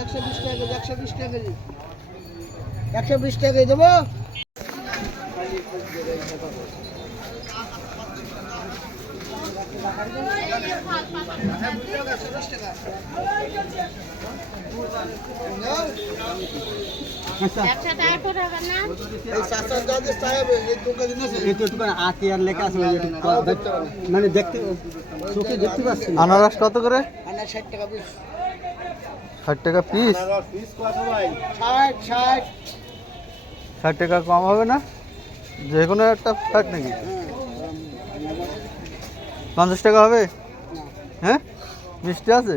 একশো বিশ টাকা কেজি একশো বিশ টাকা দেবো। টাকা মানে দেখতে চোখে দেখতে পাচ্ছি আনারস কত করে? ষাট টাকা পিস ষাট টাকা পিস ষাট ষাট। ষাট টাকা কম হবে না? যে কোনো একটা ষাট নাকি? পঞ্চাশ টাকা হবে? হ্যাঁ? মিষ্টি আছে?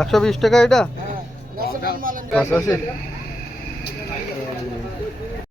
একশো বিশ টাকা এটা? পঁচাশি।